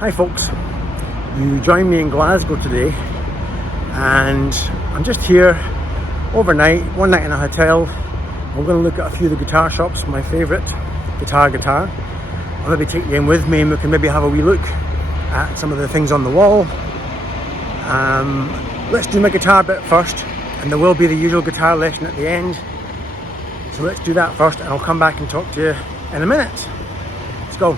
Hi folks, you joined me in Glasgow today and I'm just here overnight, one night in a hotel. I'm going to look at a few of the guitar shops, my favourite guitar. I'll maybe take you in with me and we can maybe have a wee look at some of the things on the wall. Let's do my guitar bit first, and there will be the usual guitar lesson at the end. So let's do that first and I'll come back and talk to you in a minute. Let's go.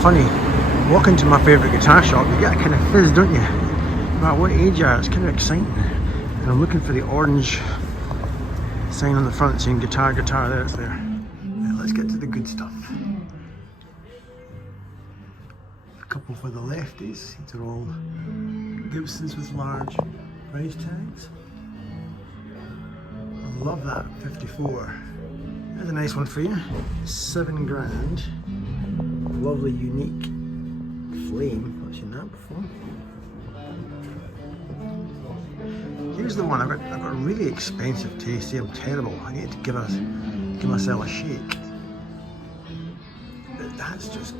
funny, walk into my favourite guitar shop, you get a kind of fizz, don't you? No matter what age you are, it's kind of exciting. And I'm looking for the orange sign on the front saying guitar, guitar, there it's there. Right, let's get to the good stuff. A couple for the lefties, these are all Gibsons with large price tags. I love that 54. There's a nice one for you. 7 grand. Lovely, unique flame. I've seen that before. Here's the one. I've got a really expensive taste. See, I'm terrible. I need to give myself a shake. But that's just,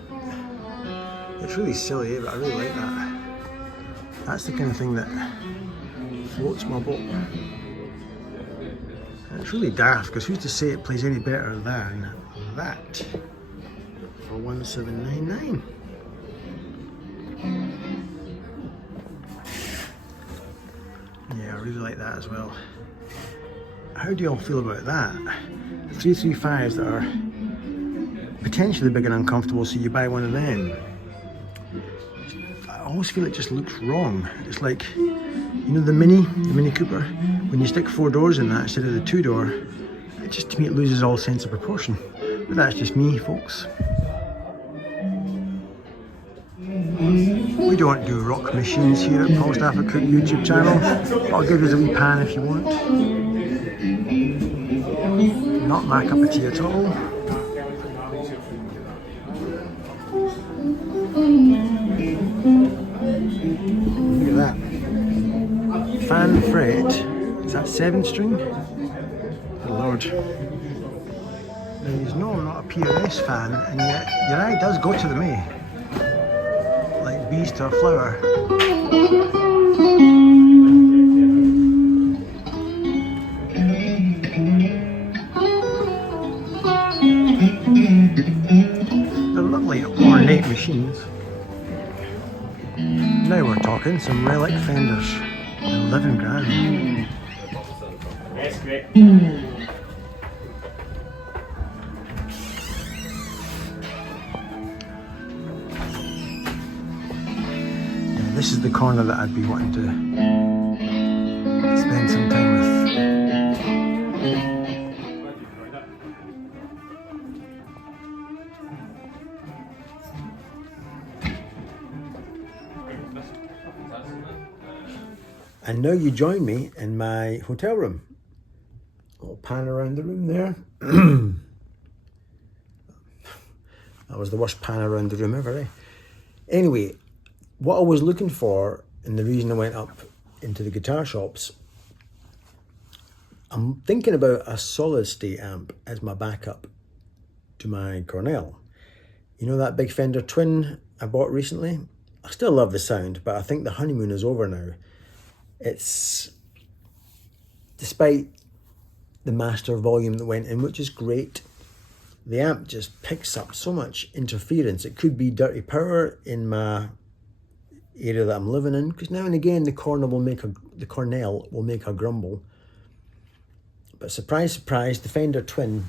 it's really silly, but I really like that. That's the kind of thing that floats my boat. And it's really daft, because who's to say it plays any better than that for 1799. Yeah, I really like that as well. How do you all feel about that? The 335s that are potentially big and uncomfortable, so you buy one of them. I always feel it just looks wrong. It's like, you know, the Mini Cooper, when you stick 4 doors in that instead of the 2-door, it just, to me, it loses all sense of proportion. But that's just me, folks. We don't do rock machines here at Paul Stafford Cook YouTube channel. I'll give you a wee pan if you want. Not my cup of tea at all. Look at that. Fan fret. Is that 7-string? Good Lord. Now, you know I'm not a PRS fan, and yet your eye does go to the May. Like bees to a flower. They're lovely ornate machines. Now we're talking some relic Fenders. 11 grand. That's great. This is the corner that I'd be wanting to spend some time with. And now you join me in my hotel room. A little pan around the room there. That was the worst pan around the room ever, eh? Anyway, what I was looking for, and the reason I went up into the guitar shops, I'm thinking about a solid state amp as my backup to my Cornell. You know that big Fender Twin I bought recently? I still love the sound, but I think the honeymoon is over now. It's, despite the master volume that went in, which is great, the amp just picks up so much interference. It could be dirty power in my area that I'm living in, because now and again the Cornell will make a grumble. But surprise, surprise, the Fender Twin,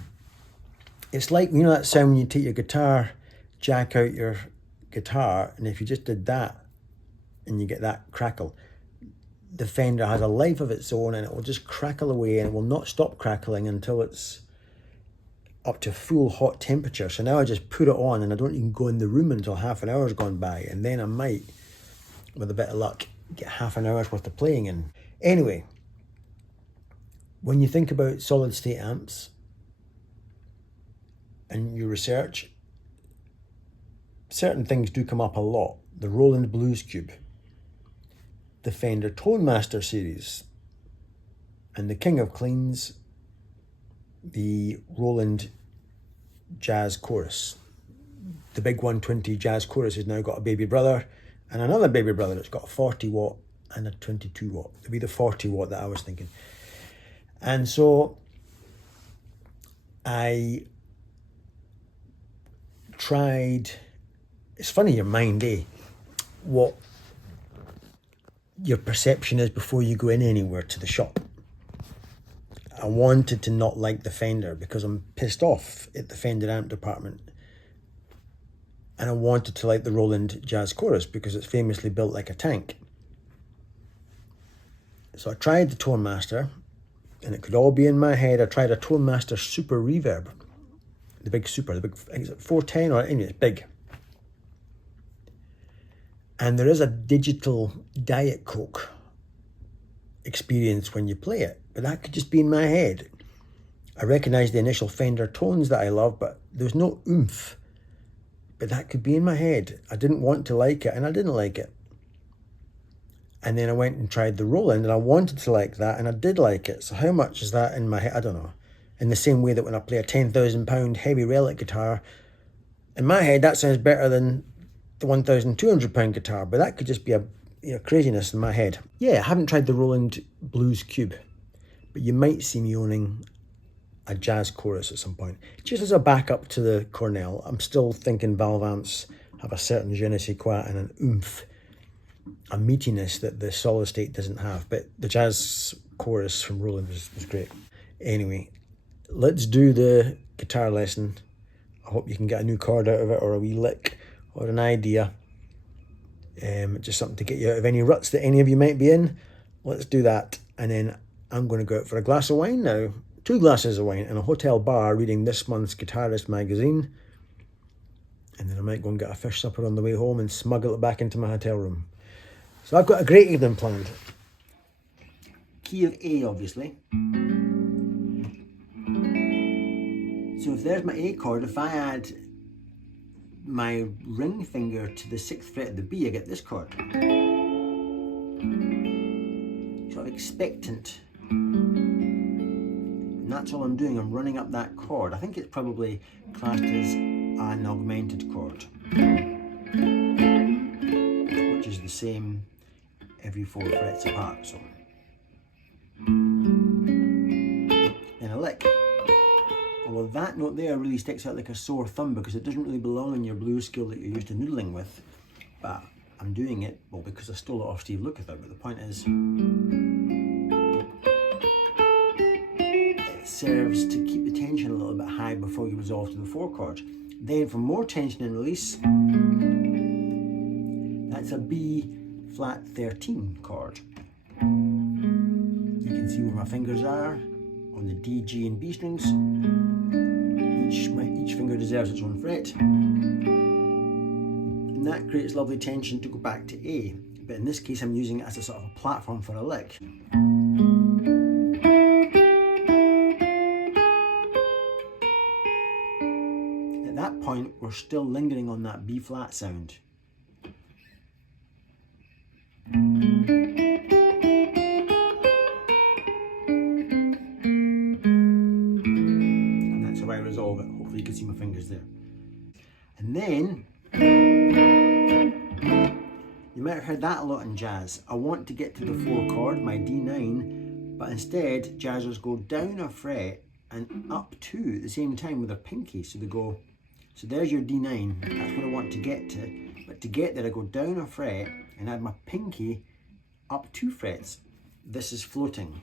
it's like, you know that sound when you take your guitar jack out your guitar, and if you just did that and you get that crackle, the Fender has a life of its own, and it will just crackle away, and it will not stop crackling until it's up to full hot temperature. So now I just put it on, and I don't even go in the room until half an hour's gone by, and then I might, with a bit of luck, get half an hour's worth of playing in. Anyway, when you think about solid state amps and you research, certain things do come up a lot. The Roland Blues Cube, the Fender Tone Master series, and the king of cleans, the Roland Jazz Chorus. The big 120 Jazz Chorus has now got a baby brother, and another baby brother that's got a 40 watt and a 22 watt. It'd be the 40 watt that I was thinking. And so I tried, it's funny your mind, eh? What your perception is before you go in anywhere to the shop. I wanted to not like the Fender because I'm pissed off at the Fender amp department. and I wanted to like the Roland Jazz Chorus because it's famously built like a tank. So I tried the Tone Master, and it could all be in my head. I tried a Tone Master Super Reverb, the big Super, the big, I think it's 410 or anyway, it's big. And there is a digital Diet Coke experience when you play it, but that could just be in my head. I recognise the initial Fender tones that I love, but there's no oomph. But that could be in my head. I didn't want to like it, and I didn't like it. And then I went and tried the Roland, and I wanted to like that, and I did like it. So how much is that in my head? I don't know. In the same way that when I play a £10,000 heavy relic guitar, in my head that sounds better than the £1,200 guitar, but that could just be a craziness in my head. Yeah, I haven't tried the Roland Blues Cube, but you might see me owning a jazz chorus at some point. Just as a backup to the Cornell, I'm still thinking valve amps have a certain je ne sais quoi and an oomph, a meatiness that the solid state doesn't have, but the jazz chorus from Roland was great. Anyway, let's do the guitar lesson. I hope you can get a new chord out of it, or a wee lick, or an idea. Just something to get you out of any ruts that any of you might be in. Let's do that, and then I'm going to go out for a glass of wine now. 2 glasses of wine in a hotel bar reading this month's Guitarist magazine. And then I might go and get a fish supper on the way home and smuggle it back into my hotel room. So I've got a great evening planned. Key of A, obviously. So if there's my A chord, if I add my ring finger to the 6th fret of the B, I get this chord. Sort of expectant. And that's all I'm doing, I'm running up that chord. I think it's probably classed as an augmented chord, which is the same every 4 frets apart. So then a lick. Although that note there really sticks out like a sore thumb because it doesn't really belong in your blues scale that you're used to noodling with. But I'm doing it, well, because I stole it off Steve Lukather, but the point is, it serves to keep the tension a little bit high before you resolve to the 4 chord. Then for more tension and release, that's a B flat 13 chord. You can see where my fingers are on the D, G and B strings. Each finger deserves its own fret. And that creates lovely tension to go back to A. But in this case I'm using it as a sort of a platform for a lick. At that point we're still lingering on that B flat sound. And that's how I resolve it. Hopefully you can see my fingers there. And then, you might have heard that a lot in jazz. I want to get to the 4 chord, my D9, but instead jazzers go down a fret and up 2 at the same time with their pinky. So they go, so there's your D9, that's what I want to get to. But to get there I go down a fret and add my pinky up 2 frets. This is floating.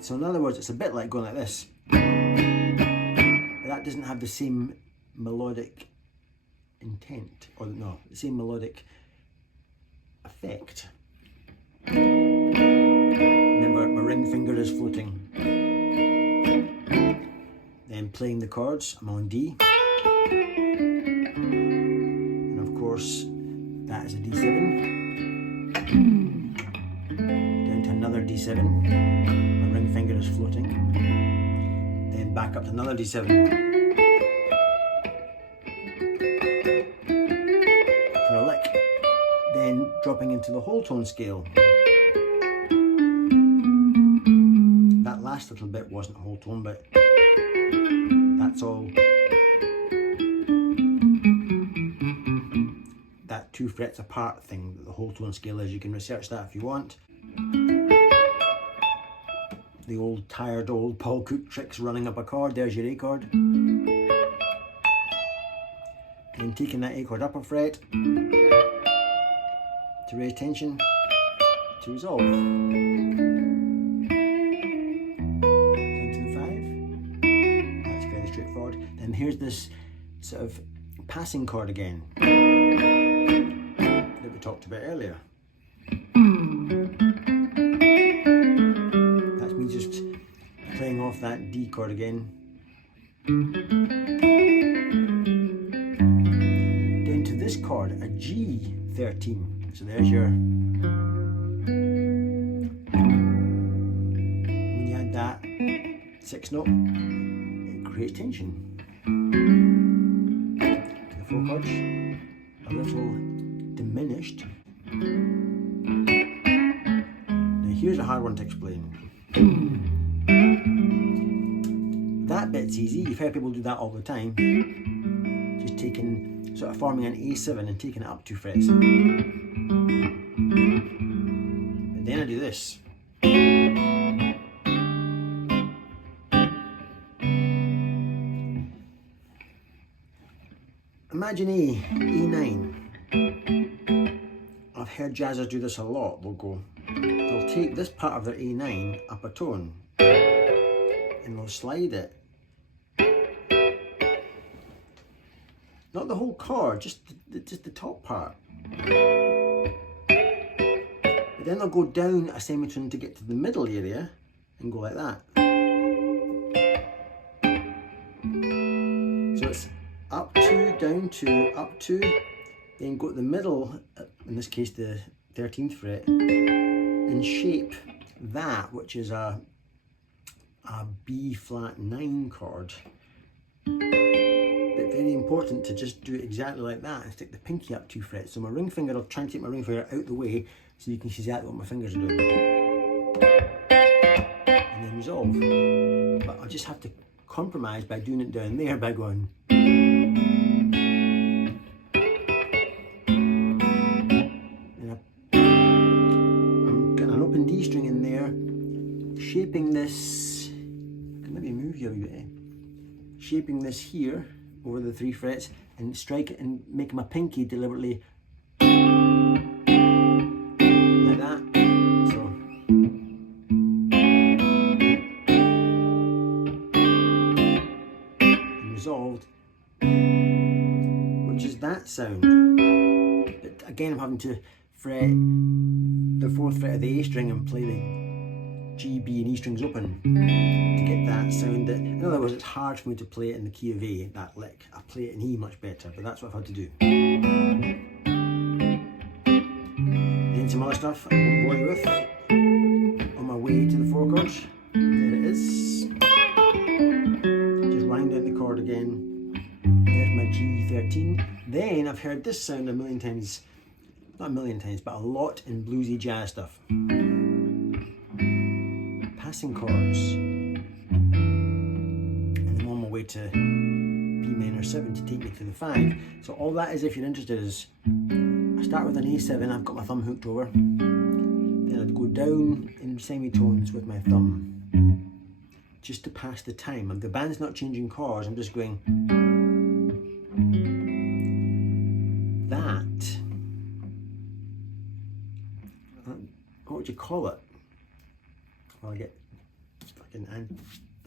So in other words, it's a bit like going like this. But that doesn't have the same melodic intent, or no, the same melodic effect. Remember, my ring finger is floating. Then playing the chords, I'm on D. And of course, that is a D7. Down to another D7. My ring finger is floating. Then back up to another D7. For a lick. Then dropping into the whole tone scale. That last little bit wasn't whole tone, but that's all. That 2 frets apart thing that the whole tone scale is. You can research that if you want. The old tired old Paul Cook tricks running up a chord. There's your A chord. Then taking that A chord up a fret to raise tension to resolve. Down to the 5. That's fairly straightforward. Then here's this sort of passing chord again that we talked about earlier. That's me just playing off that D chord again. Down to this chord, a G13. So there's your, when you add that 6th note, it creates tension. To the 4 chords, a little diminished. Now here's a hard one to explain. That bit's easy, you've heard people do that all the time. Just taking, sort of forming an A7 and taking it up 2 frets. But then I do this. Imagine E9. I've heard jazzers do this a lot. They'll take this part of their A9 up a tone and they'll slide it. Not the whole chord, just the top part. But then they'll go down a semitone to get to the middle area and go like that. So it's up 2, down 2, up 2, then go to the middle, in this case the 13th fret, and shape that, which is a B flat 9 chord. But very important to just do it exactly like that and stick the pinky up 2 frets. So my ring finger, I'll try and take my ring finger out the way so you can see exactly what my fingers are doing. And then resolve. But I'll just have to compromise by doing it down there by going. I'm getting an open D string in there, shaping this, I can maybe move you a wee bit, shaping this here over the 3 frets and strike it and make my pinky deliberately like that. So and resolved, which is that sound. But again, I'm having to fret the 4th fret of the A string and play the G, B and E strings open to get that sound. That, in other words, it's hard for me to play it in the key of A, that lick. I play it in E much better, but that's what I've had to do. Then some other stuff I won't bore you with. On my way to the 4 chords, there it is. Just wind down the chord again. There's my G13. Then I've heard this sound a million times, not a million times, but a lot in bluesy jazz stuff. Passing chords, and I'm on my way to B minor 7 to take me to the 5. So all that is, if you're interested, is I start with an A7, I've got my thumb hooked over, then I'd go down in semitones with my thumb just to pass the time. And the band's not changing chords, I'm just going that. What would you call it? Well, I get fucking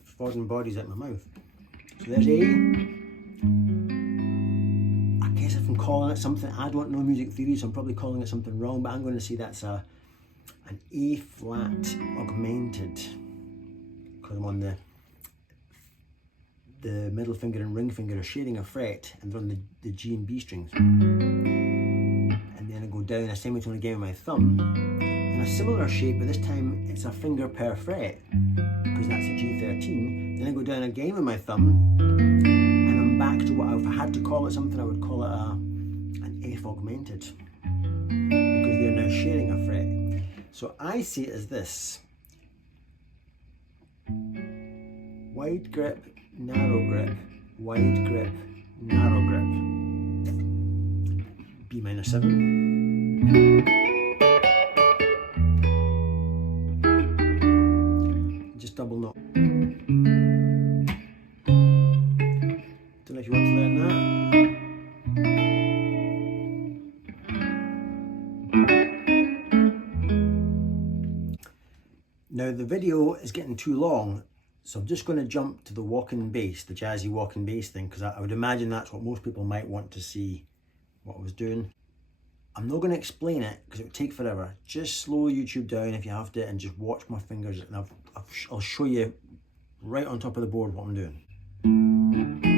foreign bodies out my mouth. So there's A. I guess if I'm calling it something, I don't know music theory, so I'm probably calling it something wrong, but I'm going to say that's an A flat augmented, because I'm on the middle finger and ring finger are sharing a fret, and they're on the G and B strings. And then I go down a semitone again with my thumb. In a similar shape, but this time it's a finger per fret, because that's a G13. Then I go down again with my thumb, and I'm back to what if I had to call it something, I would call it an F augmented, because they're now sharing a fret. So I see it as this: wide grip, narrow grip, wide grip, narrow grip. B minor 7. Just double note. Don't know if you want to learn that. Now the video is getting too long, So I'm just going to jump to the walking bass, the jazzy walking bass thing, because I would imagine that's what most people might want to see what I was doing. I'm not going to explain it because it would take forever. Just slow YouTube down if you have to and just watch my fingers, and I'll show you right on top of the board what I'm doing.